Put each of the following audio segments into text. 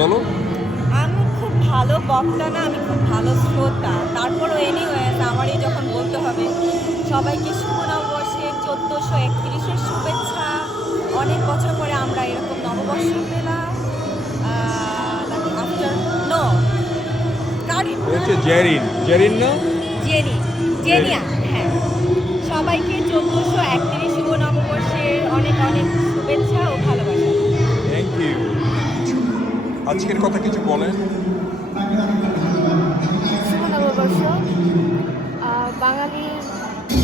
বলো। আমি খুব ভালো বক্তা না, আমি খুব ভালো শ্রোতা। তারপরও এনিওয়েজ আমারই যখন বলতে হবে, সবাইকে শুভ নববর্ষের 1431-এর শুভেচ্ছা। অনেক বছর পরে আমরা এরকম নববর্ষ পেলাম। আফটার নো কারিন হচ্ছে জেরিন, জেরিন না? জেনি জেনিয়া, হ্যাঁ। সবাইকে 1431 শুভ নববর্ষের অনেক অনেক শুভেচ্ছা ও ভালোবাসা। Thank you. কিছু আজকের কথা কিছু বলেন। শুভ নববর্ষ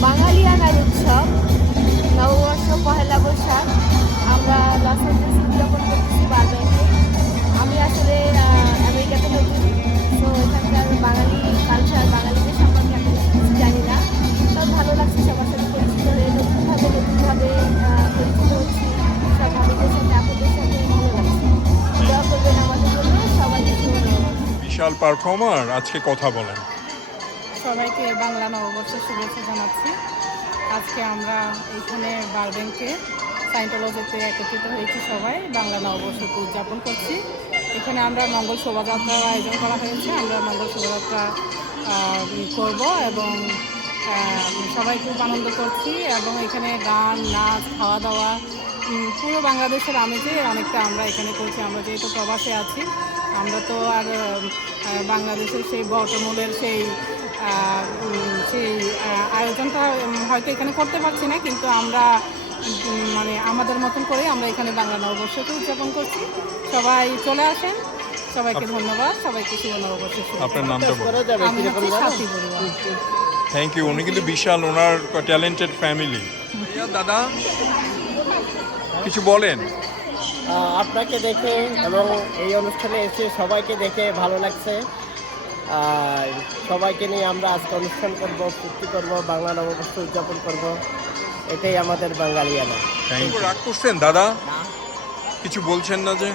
বাঙালিয়ানার উৎসব। নববর্ষ পহেলা বৈশাখ। আমরা লস অ্যাঞ্জেলেসে উদযাপন করতেছি বারব্যাঙ্কে। আমি আসলে আমেরিকাতে নতুন, তো এখানকার বাঙালি কালচার, বাঙালিদের সম্পর্কে আমি কিছু জানি না। তবে ভালো লাগছে সবার সাথে পরিচিত হয়ে, নতুনভাবে পরিচিত হচ্ছি সব ভাবিদের সাথে, আপনাদের সাথে ভালো লাগছে। দোয়া করবেন আমাদের জন্য, সবাইকে শুভ নববর্ষ। বিশাল পারফর্মার, আজকে কথা বলেন। সবাইকে বাংলা নববর্ষের শুভেচ্ছা জানাচ্ছি। আজকে আমরা এইখানে বারব্যাঙ্কে সাইন্টোলজিতে একত্রিত হয়েছি, সবাই বাংলা নববর্ষকে উদযাপন করছি। এখানে আমরা মঙ্গল শোভাযাত্রার আয়োজন করা হয়েছে। আমরা মঙ্গল শোভাযাত্রা করব এবং সবাই খুব আনন্দ করছি এবং এখানে গান, নাচ, খাওয়া দাওয়া পুরো বাংলাদেশের আমেজে অনেকটা আমরা এখানে করছি। আমরা যেহেতু প্রবাসে আছি, আমরা তো আর বাংলাদেশের সেই বটমূলের সেই আয়োজনটা হয়তো এখানে করতে পারছি না, কিন্তু আমরা মানে আমাদের মতন করে আমরা এখানে বাংলা নববর্ষকে উদযাপন করছি। সবাই চলে আসেন, সবাইকে ধন্যবাদ, সবাইকে শুভ নববর্ষের শুভেচ্ছা। আপনার নামটা বলুন। আমি হচ্ছি সাথী পরিবার। Thank you. উনি কিন্তু বিশাল, ওনার ট্যালেন্টেড ফ্যামিলি। দাদা কিছু বলেন। আপনাকে দেখে এবং এই অনুষ্ঠানে এসে সবাইকে দেখে ভালো লাগছে। আর সবাইকে নিয়ে আমরা আজকে অনুষ্ঠান করব, ফুর্তি করব, বাংলা নববর্ষ উদযাপন করব। এটাই আমাদের বাঙালিয়ানা। Thank you. রাগ করছেন দাদা? কিছু বলছেন না যে?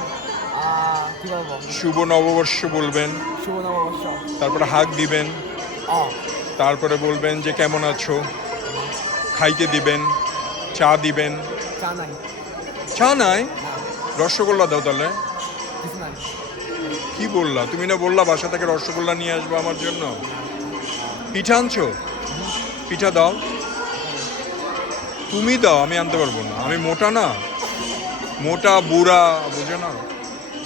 কি বলবো? শুভ নববর্ষ বলবেন, শুভ নববর্ষ। তারপরে হাগ দিবেন, তারপরে বলবেন যে কেমন আছো, খাইতে দিবেন, চা দিবেন। চা নাই, চা নাই? রসগোল্লা দাও তাহলে। কিছু নাই। কি বললা? তুমি না বললা বাসা থেকে রসগোল্লা নিয়ে আসবো আমার জন্য। পিঠা আনছো? পিঠা দাও। তুমি দাও, আমি আনতে পারবো না, আমি মোটা না, মোটা বুড়া, বুঝো না।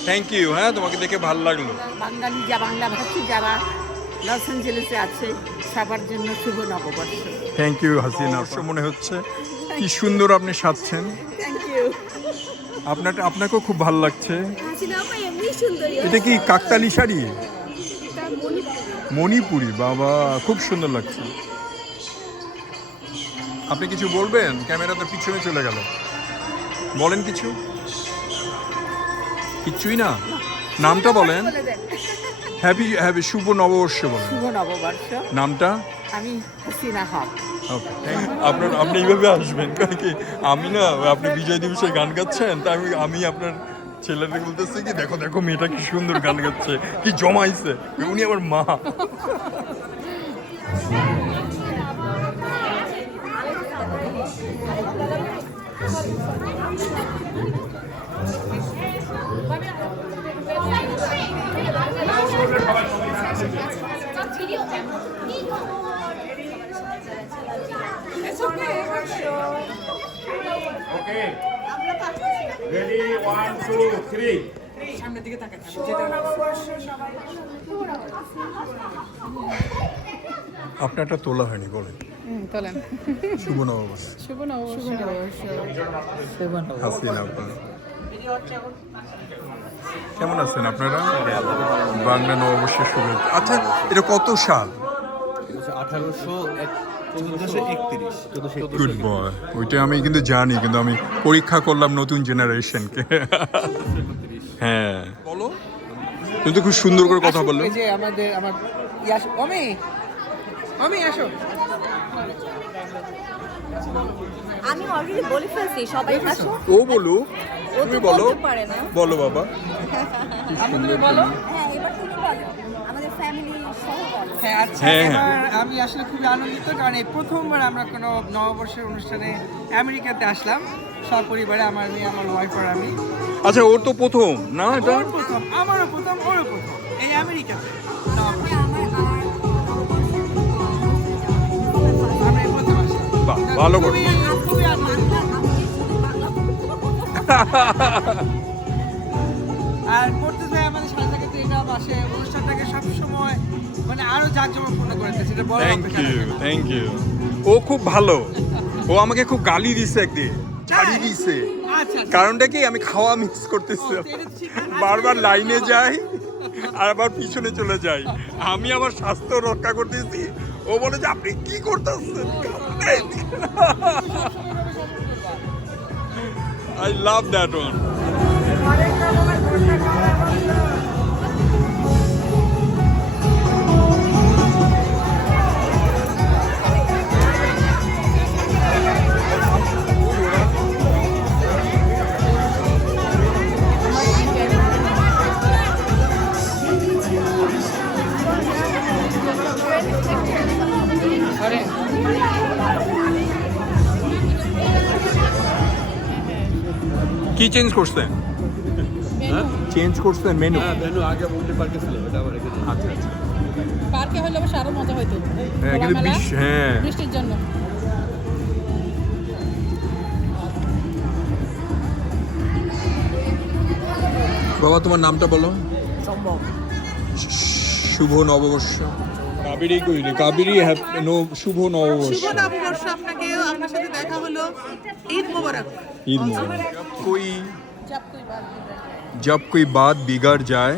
Thank you. হ্যাঁ, তোমাকে দেখে ভালো লাগলো। বাঙালি বাংলা ভাষী যারা লস অ্যাঞ্জেলেসে আছে সবার জন্য শুভ নববর্ষ। Thank you Hasina. অবশ্য মনে হচ্ছে কি সুন্দর আপনি সাজছেন। Thank you. আপনাকেও খুব ভালো লাগছে। হাসিনা আপা এমনি সুন্দরী। এটা কি কাকতালি শাড়ি? মণিপুরি, বাবা খুব সুন্দর লাগছে। আপনি কিছু বলবেন? ক্যামেরা তো পিছনে চলে গেল, বলেন কিছু। কিচ্ছুই না? নামটা বলেন। হ্যাপি হ্যাপি শুভ নববর্ষ বলেন। শুভ নববর্ষ। নামটা? আমি হাসিনা হক। ওকে, আপনি এইভাবে আসবেন কারণ কি আমি না, আপনি বিজয় দিবসে গান গাচ্ছেন, তা আমি আপনার ছেলেটা বলতেছি কি দেখো দেখো মেয়েটা কি সুন্দর গান গাচ্ছে, কি জমাইছে, উনি আমার মা। Okay. Ready? 1, 2, 3. আপনারটা তোলা হয়নি, বলেন। তোলেন। শুভ নববর্ষ। শুভ নববর্ষ। হাসিনা আপা, কেমন আছেন আপনারা? বাংলা নববর্ষের শুভেচ্ছা। আচ্ছা, এটা কত সাল? 1431। Good boy. ওইটা আমি কিন্তু জানি, কিন্তু আমি পরীক্ষা করলাম নতুন জেনারেশনকে। হ্যাঁ বলো, তুমি তো খুব সুন্দর করে কথা বললে। যে আমার আমি আসো। আমি অলরেডি বলে ফেলছি, সবাই আসো। ও বলো, ও তুমি তো বলো, বলতে পারে না। বলো বাবা। তুমি বলো। হ্যাঁ, এবার তুমি বলো, আমাদের ফ্যামিলি সহ বলো। হ্যাঁ, আচ্ছা, হ্যাঁ, হ্যাঁ। এবার আমি আসলে খুবই আনন্দিত, কারণ এই প্রথমবার আমরা কোনো নববর্ষের অনুষ্ঠানে আমেরিকাতে আসলাম। সপরিবারে, আমার মেয়ে, আমার ওয়াইফ আর আমি। আচ্ছা, ওর তো প্রথম না এটা? ওর প্রথম, আমারও প্রথম, ওরও প্রথম, এই আমেরিকাতে। আমরা এই প্রথম আসি। বাহ, ভালো করে। খুবই আনন্দিত। আর পড়তে চাই আমাদের সাথে থাকে তো এটা বাসে অনুষ্ঠানটাকে সবসময় মানে আরো জাঁকজমকপূর্ণ করে দিয়েছে, এটা বড় থ্যাংক ইউ। ও খুব ভালো। ও আমাকে খুব গালি দিছে একদিন, ছাড়িয়ে দিছে। আচ্ছা কারণটা কি, আমি খাওয়া মিক্স করতেছি, বারবার লাইনে যাই আর আবার পিছনে চলে যাই। আমি আমার স্বাস্থ্য রক্ষা করতেছি, ও বলে যে আপনি কি করতেছেন। I love that one. কি চেঞ্জ করছেন? চেঞ্জ করছেন মেনু? আচ্ছা আচ্ছা। পার্কে হলে অবশ্য আরো মজা হইতো। হ্যাঁ, কিন্তু হ্যাঁ বৃষ্টির জন্য। বাবা, তোমার নামটা বলো। শুভ নববর্ষ। কাবেরী কইলে কাবেরী শুভ নববর্ষ। শুভ নববর্ষ আপনাকে, আপনার সাথে দেখা হলো। ঈদ মোবারক। ঈদ মোবারক। जब कोई बात बिगड़ जाए,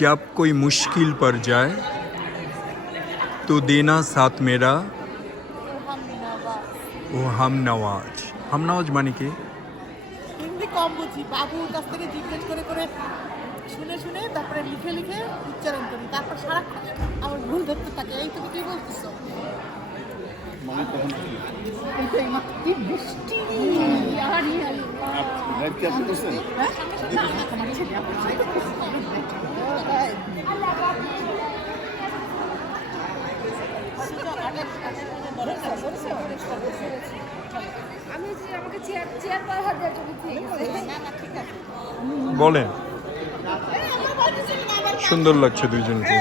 जब कोई मुश्किल पड़ जाए, तो देना साथ मेरा ও হাম নওয়াজ মানে কি? হিন্দি কম বুঝি, বাবুর কাছ থেকে জিজ্ঞেস করে করে শুনে শুনে তারপরে লিখে লিখে উচ্চারণ করি, তারপর সারাক্ষণ আমার ভুল ধরতে থাকে। এই তুমি কি বলতেছো? বলেন। সুন্দর লাগছে দুইজনকে।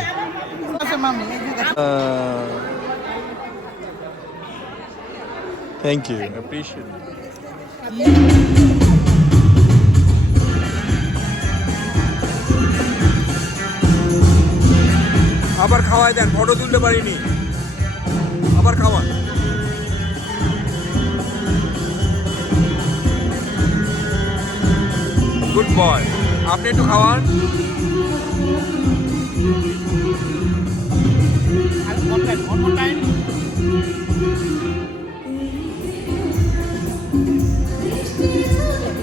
Thank you, appreciate. আবার খাওয়াই দেন, ফটো তুলতে পারিনি, আবার খাওয়ান। গুড বয়, আপনি একটু খাওয়ান।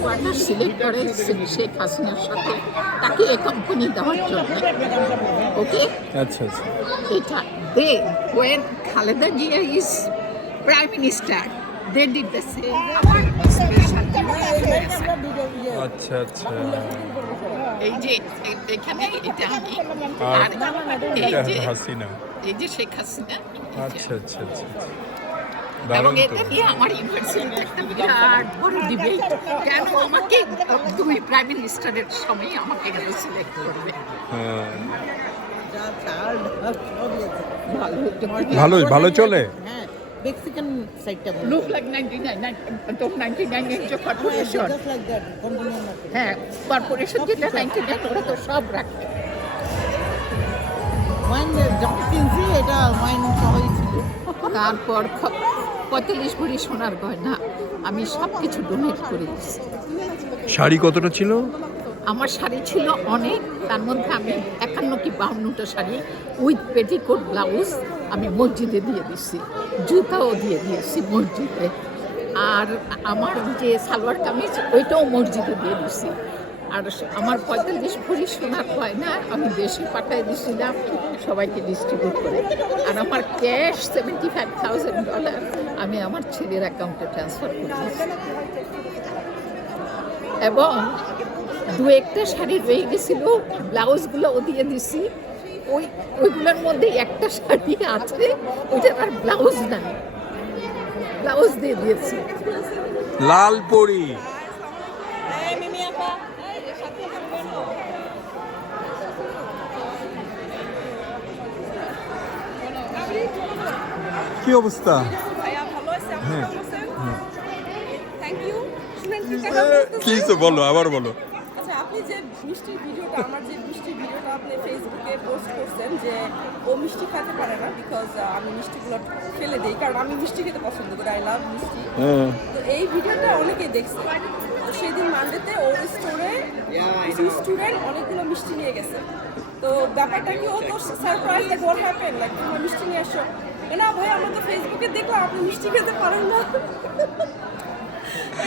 কোয়ার্টার সিলেক্ট করে শেখ হাসিনার সাথে তাকে এ কোম্পানি দেওয়ার জন্য। ওকে, আচ্ছা আচ্ছা। এটা they when Khaleda Zia is prime minister they did the same. আচ্ছা আচ্ছা। এই যে এখানে এটা আমি, আর আর এই এটা যে হাসিনা। এই যে শেখ হাসিনা। আচ্ছা আচ্ছা আচ্ছা। এবং দারুণ তো। এটা নিয়ে আমার ইউনিভার্সিটিতে একটা বিরাট বড় ডিবেট, কেন আমাকে তুমি প্রাইম মিনিস্টারের সময় আমাকে কেন সিলেক্ট করবে। হ্যাঁ, ভালো ভালো চলে। Mexican সাইডটা look like 99 ইঞ্চি কর্পোরেশন। হ্যাঁ, কর্পোরেশন যেটা 99 ওরা তো সব রাখে। ওয়াইন যখন কিনছি এটা ওয়াইন সহই ছিল। তারপর 45 ভরি সোনার গয়না আমি সব কিছু ডোনেট করে দিচ্ছি। শাড়ি কতটা ছিল? আমার শাড়ি ছিল অনেক, তার মধ্যে আমি 51 কি 52টা শাড়ি উইথ পেটিকোট ব্লাউজ আমি মসজিদে দিয়ে দিচ্ছি, জুতাও দিয়ে দিয়েছি মসজিদে। আর আমার যে সালোয়ার কামিজ ওইটাও মসজিদে দিয়ে দিচ্ছি। আর আমার 45 ভরি সোনার গয়না আমি দেশে পাঠিয়ে দিয়েছিলাম সবাইকে ডিস্ট্রিবিউট করে। আর আমার ক্যাশ $75,000 আমি আমার ছেলের অ্যাকাউন্টে ট্রান্সফার করেছি। এবং দু একটা শাড়ি রয়ে গেছিল, ব্লাউজগুলোও দিয়ে দিছি। ওইগুলোর মধ্যে একটা শাড়ি আছে ওইটার আর ব্লাউজ নাই। ব্লাউজ দিয়ে দিয়েছি। লাল পরি মিমি আপা সাথে থাকবেন। কি অবস্থা? ভাইয়া ভালো আছে, আপনি হ্যাঁ। ভালো আছেন? Thank you. শুনেন কি কথা বলতেছে? কি হইছে বলো, আবার বলো। আচ্ছা, আপনি যে মিষ্টির ভিডিওটা, আমার যে মিষ্টির ভিডিওটা আপনি ফেসবুকে পোস্ট করছেন যে ও মিষ্টি খেতে পারে না, বিকজ আমি মিষ্টিগুলো ফেলে দিই, কারণ আমি মিষ্টি খেতে পছন্দ করি, আই লাভ মিষ্টি। তো এই ভিডিওটা অনেকেই দেখছে। তো সেদিন মানডেতে ওর স্টোরে কিছু স্টুডেন্ট অনেকগুলো মিষ্টি নিয়ে গেছে। তো ব্যাপারটা কি, ও তো surprise, like what happen, like তোমরা মিষ্টি নিয়ে আসো। না ভাই, আমরা তো ফেসবুকে দেখলাম আপনি মিষ্টি খেতে পারেন না,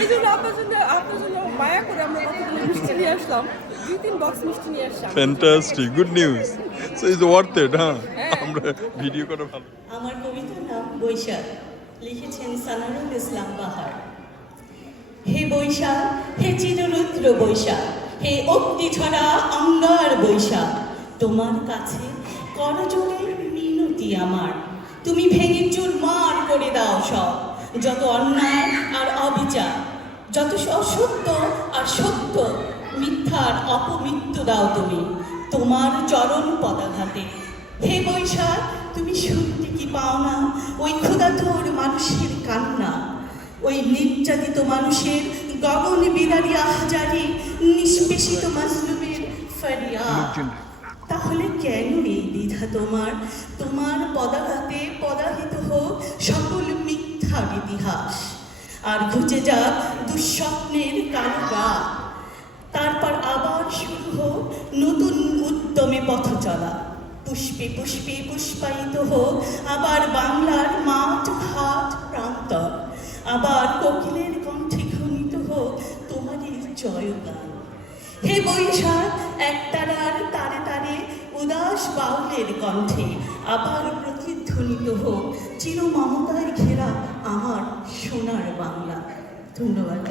এই জন্য আপনার জন্য মায়া করে আমরা কতগুলো মিষ্টি নিয়ে আসলাম, 2-3 বক্স মিষ্টি নিয়ে আসলাম। Fantastic, good news. So is worth it. হ্যাঁ, আমরা ভিডিও করে ভালো। আমার কবিতার নাম বৈশাখ, লিখেছেন সানারুল ইসলাম বাহার। হে বৈশাখ, হে চিররুদ্র বৈশাখ, হে অগ্নিঝরা অঙ্গার বৈশাখ, তোমার কাছে করজোড়ে মিনতি আমার, তুমি ভেঙে চুরমার করে দাও সব, যত অন্যায় আর অবিচার, যত অসত্য আর সত্য, মিথ্যার অপমৃত্যু দাও তুমি তোমার চরণ পদাঘাতে। হে বৈশাখ, তুমি শুনতে কি পাও না ওই ক্ষুধাতুর মানুষের কান্না, ওই নির্যাতিত মানুষের গগন বিদারী আহজারি, নিষ্পেষিত মাজলুমের ফরিয়াদ। তাহলে কেন এই দ্বিধা তোমার? তোমার পদাঘাতে পদাহিত হোক সকল মিথ্যার ইতিহাস, আর ঘুচে যাক দুঃস্বপ্নের কালো রাত, তারপর আবার শুরু হোক নতুন উদ্যমে পথ চলা, পুষ্পে পুষ্পে পুষ্পায়িত হোক আবার বাংলার মাঠ ঘাট প্রান্তর, আবার কোকিলের কণ্ঠে ধ্বনিত হোক তোমারই জয়গান। হে বৈশাখ, একতারার তারে তারে উদাস বাউলের কণ্ঠে আবার প্রতিধ্বনিত হোক চির মমতায় ঘেরা আমার সোনার বাংলা। ধন্যবাদ।